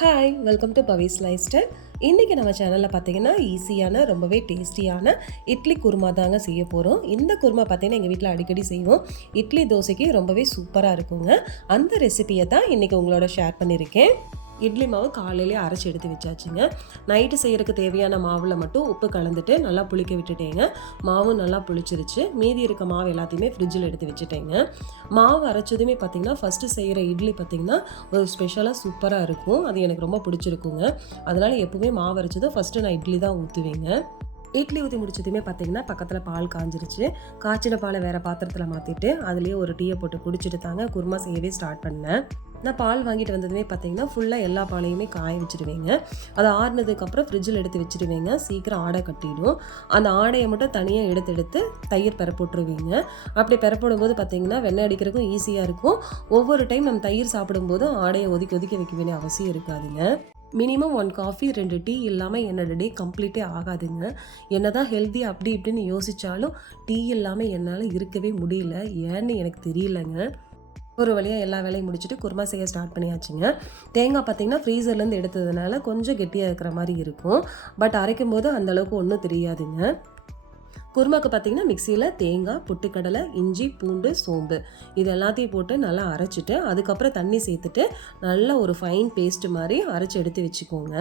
Hi, welcome to Pavis life style. இன்றைக்கி நம்ம சேனலில் பார்த்தீங்கன்னா ஈஸியான ரொம்பவே டேஸ்டியான இட்லி குருமா தாங்க செய்ய போகிறோம். இந்த குருமா பார்த்தீங்கன்னா எங்கள் வீட்டில் அடிக்கடி செய்வோம். இட்லி தோசைக்கு ரொம்பவே சூப்பராக இருக்குங்க. அந்த ரெசிபியை தான் இன்றைக்கி உங்களோட ஷேர் பண்ணியிருக்கேன். இட்லி மாவு காலையிலே அரைச்சி எடுத்து வச்சாச்சுங்க. நைட்டு செய்கிறதுக்கு தேவையான மாவில் மட்டும் உப்பு கலந்துட்டு நல்லா புளிக்க விட்டுட்டேங்க. மாவும் நல்லா புளிச்சிருச்சு. மீதி இருக்க மாவு எல்லாத்தையுமே ஃப்ரிட்ஜில் எடுத்து வச்சுட்டேங்க. மாவு அரைச்சதுமே பார்த்திங்கன்னா ஃபஸ்ட்டு செய்கிற இட்லி பார்த்திங்கன்னா ஒரு ஸ்பெஷலாக சூப்பராக இருக்கும். அது எனக்கு ரொம்ப பிடிச்சிருக்குங்க. அதனால் எப்போவுமே மாவு அரைச்சதும் ஃபஸ்ட்டு நான் இட்லி தான் ஊற்றுவேங்க. இட்லி ஊற்றி முடிச்சதுமே பார்த்திங்கன்னா பக்கத்தில் பால் காஞ்சிருச்சு. காய்ச்சின பாலை வேறு பாத்திரத்தில் மாற்றிட்டு அதுலேயே ஒரு டீயை போட்டு குடிச்சிட்டு தாங்க குருமா செய்யவே ஸ்டார்ட் பண்ணேன். நான் பால் வாங்கிட்டு வந்ததுமே பார்த்திங்கன்னா ஃபுல்லாக எல்லா பாலையுமே காய வச்சுடுவேங்க. அதை ஆறுனதுக்கப்புறம் ஃப்ரிட்ஜில் எடுத்து வச்சுடுவேங்க. சீக்கிரம் ஆடை கட்டிடும். அந்த ஆடையை மட்டும் தனியாக எடுத்து தயிர் பெறப்போட்டுருவீங்க. அப்படி பெறப்போடும்போது பார்த்திங்கன்னா வெண்ணெய் அடிக்கிறதுக்கும் ஈஸியாக இருக்கும். ஒவ்வொரு டைம் நம்ம தயிர் சாப்பிடும்போதும் ஆடையை ஒதுக்கி வைக்க வேண்டிய அவசியம் இருக்காதுங்க. மினிமம் 1 காஃபி 2 டீ இல்லாமல் என்னோட டே கம்ப்ளீட்டே ஆகாதுங்க. என்ன தான் ஹெல்த்தி அப்படி இப்படின்னு யோசித்தாலும் டீ இல்லாமல் என்னால் இருக்கவே முடியல. ஏன்னு எனக்கு தெரியலங்க. ஒரு வழியாக எல்லா வேலையும் முடிச்சுட்டு குருமா செய்ய ஸ்டார்ட் பண்ணியாச்சுங்க. தேங்காய் பார்த்திங்கன்னா ஃப்ரீசர்லேருந்து எடுத்ததுனால கொஞ்சம் கெட்டியாக இருக்கிற மாதிரி இருக்கும். பட் அரைக்கும் போது அந்தளவுக்கு ஒன்றும் தெரியாதுங்க. குருமாக்கு பார்த்திங்கன்னா மிக்சியில் தேங்காய், பொட்டுக்கடலை, இஞ்சி, பூண்டு, சோம்பு இது எல்லாத்தையும் போட்டு நல்லா அரைச்சிட்டு அதுக்கப்புறம் தண்ணி சேர்த்துட்டு நல்லா ஒரு ஃபைன் பேஸ்ட் மாதிரி அரைச்சி எடுத்து வச்சுக்கோங்க.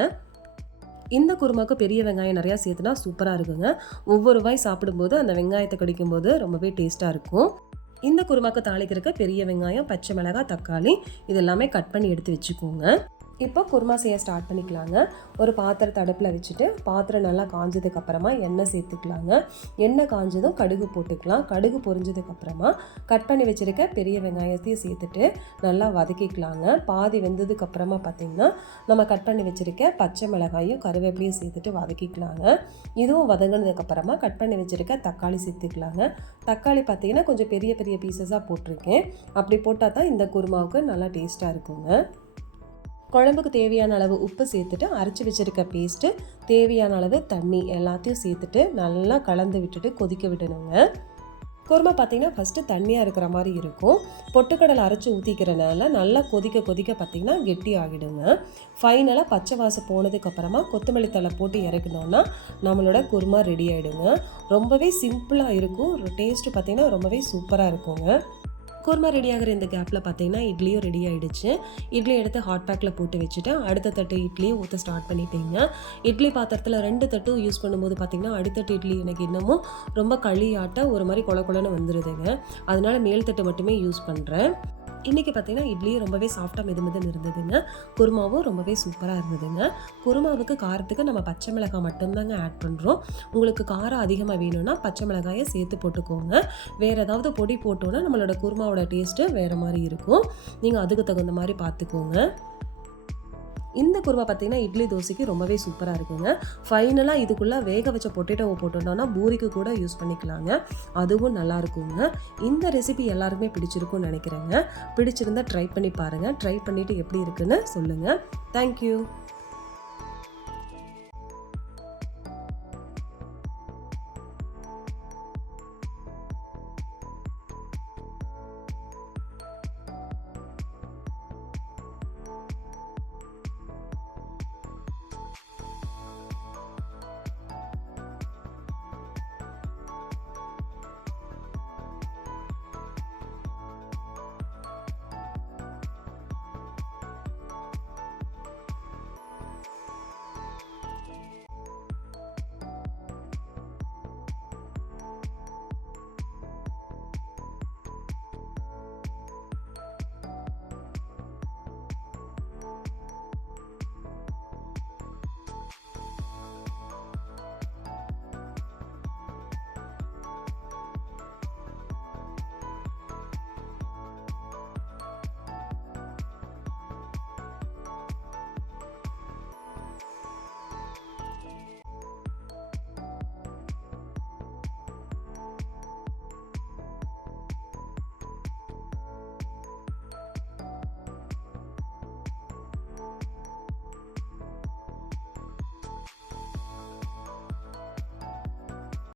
இந்த குருமாவுக்கு பெரிய வெங்காயம் நிறையா சேர்த்துனா சூப்பராக இருக்குங்க. ஒவ்வொரு வாய் சாப்பிடும்போது அந்த வெங்காயத்தை கடிக்கும்போது ரொம்பவே டேஸ்ட்டாக இருக்கும். இந்த குருமாவுக்கு தாளிக்கிறதுக்கு பெரிய வெங்காயம், பச்சை மிளகாய், தக்காளி இது எல்லாமே கட் பண்ணி எடுத்து வச்சுக்கோங்க. இப்போ குருமா செய்ய ஸ்டார்ட் பண்ணிக்கலாங்க. ஒரு பாத்திரத்தை அடுப்பில் வச்சுட்டு பாத்திரம் நல்லா காஞ்சதுக்கப்புறமா எண்ணெய் சேர்த்துக்கலாங்க. எண்ணெய் காஞ்சதும் கடுகு போட்டுக்கலாம். கடுகு பொரிஞ்சதுக்கப்புறமா கட் பண்ணி வச்சுருக்க பெரிய வெங்காயத்தையும் சேர்த்துட்டு நல்லா வதக்கிக்கலாங்க. பாதி வெந்ததுக்கப்புறமா பார்த்திங்கன்னா நம்ம கட் பண்ணி வச்சுருக்க பச்சை மிளகாயும் கருவேப்பிலையும் சேர்த்துட்டு வதக்கிக்கலாங்க. இதுவும் வதங்கினதுக்கப்புறமா கட் பண்ணி வச்சுருக்க தக்காளி சேர்த்துக்கலாங்க. தக்காளி பார்த்திங்கன்னா கொஞ்சம் பெரிய பெரிய பீசஸாக போட்டிருக்கேன். அப்படி போட்டால் தான் இந்த குருமாவுக்கு நல்லா டேஸ்ட்டாக இருக்குங்க. குழம்புக்கு தேவையான அளவு உப்பு சேர்த்துட்டு அரைச்சி வச்சுருக்க பேஸ்ட்டு, தேவையான அளவு தண்ணி எல்லாத்தையும் சேர்த்துட்டு நல்லா கலந்து விட்டுட்டு கொதிக்க விடணுங்க. குருமா பார்த்திங்கன்னா ஃபஸ்ட்டு தண்ணியாக இருக்கிற மாதிரி இருக்கும். பொட்டுக்கடலை அரைச்சி ஊற்றிக்கிறனால நல்லா கொதிக்க பார்த்திங்கன்னா கெட்டி ஆகிடுங்க. ஃபைனலாக பச்சை வாசம் போனதுக்கப்புறமா கொத்தமல்லி தழை போட்டு இறக்கணுன்னா நம்மளோட குருமா ரெடி ஆகிடுங்க. ரொம்பவே சிம்பிளாக இருக்கும். டேஸ்ட்டு பார்த்திங்கன்னா ரொம்பவே சூப்பராக இருக்குங்க. குருமா ரெடி ஆகிற இந்த கேப்பில் பார்த்தீங்கன்னா இட்லியும் ரெடி ஆகிடுச்சு. இட்லி எடுத்து ஹாட் பேக்கில் போட்டு வச்சுட்டு அடுத்த தட்டு இட்லியை ஊற்ற ஸ்டார்ட் பண்ணிட்டேங்க. இட்லி பாத்திரத்தில் 2 தட்டும் யூஸ் பண்ணும்போது பார்த்திங்கன்னா அடித்தட்டு இட்லி எனக்கு இன்னமும் ரொம்ப களியாட்ட ஒரு மாதிரி கொலன்னு வந்துடுதுங்க. அதனால மேல் தட்டு மட்டுமே யூஸ் பண்ணுறேன். இன்றைக்கி பார்த்திங்கன்னா இட்லியும் ரொம்பவே சாஃப்டாக மெதுமெதுன்னு இருந்ததுங்க. குருமாவும் ரொம்பவே சூப்பராக இருந்ததுங்க. குருமாவுக்கு காரத்துக்கு நம்ம பச்சை மிளகாய் மட்டும்தாங்க ஆட் பண்ணுறோம். உங்களுக்கு காரம் அதிகமாக வேணும்னா பச்சை மிளகாயை சேர்த்து போட்டுக்கோங்க. வேறு ஏதாவது பொடி போட்டோன்னா நம்மளோட குருமாவோட டேஸ்ட்டு வேறு மாதிரி இருக்கும். நீங்கள் அதுக்கு தகுந்த மாதிரி பார்த்துக்கோங்க. இந்த குருமா பார்த்திங்கன்னா இட்லி தோசைக்கு ரொம்பவே சூப்பராக இருக்குங்க. ஃபைனலாக இதுக்குள்ளே வேக வச்ச பொட்டேட்டோவை போட்டோம்னா பூரிக்கு கூட யூஸ் பண்ணிக்கலாங்க. அதுவும் நல்லா இருக்குங்க. இந்த ரெசிபி எல்லாருக்குமே பிடிச்சிருக்கும்னு நினைக்கிறேங்க. பிடிச்சிருந்தா ட்ரை பண்ணி பாருங்கள். ட்ரை பண்ணிவிட்டு எப்படி இருக்குன்னு சொல்லுங்கள். தேங்க்யூ.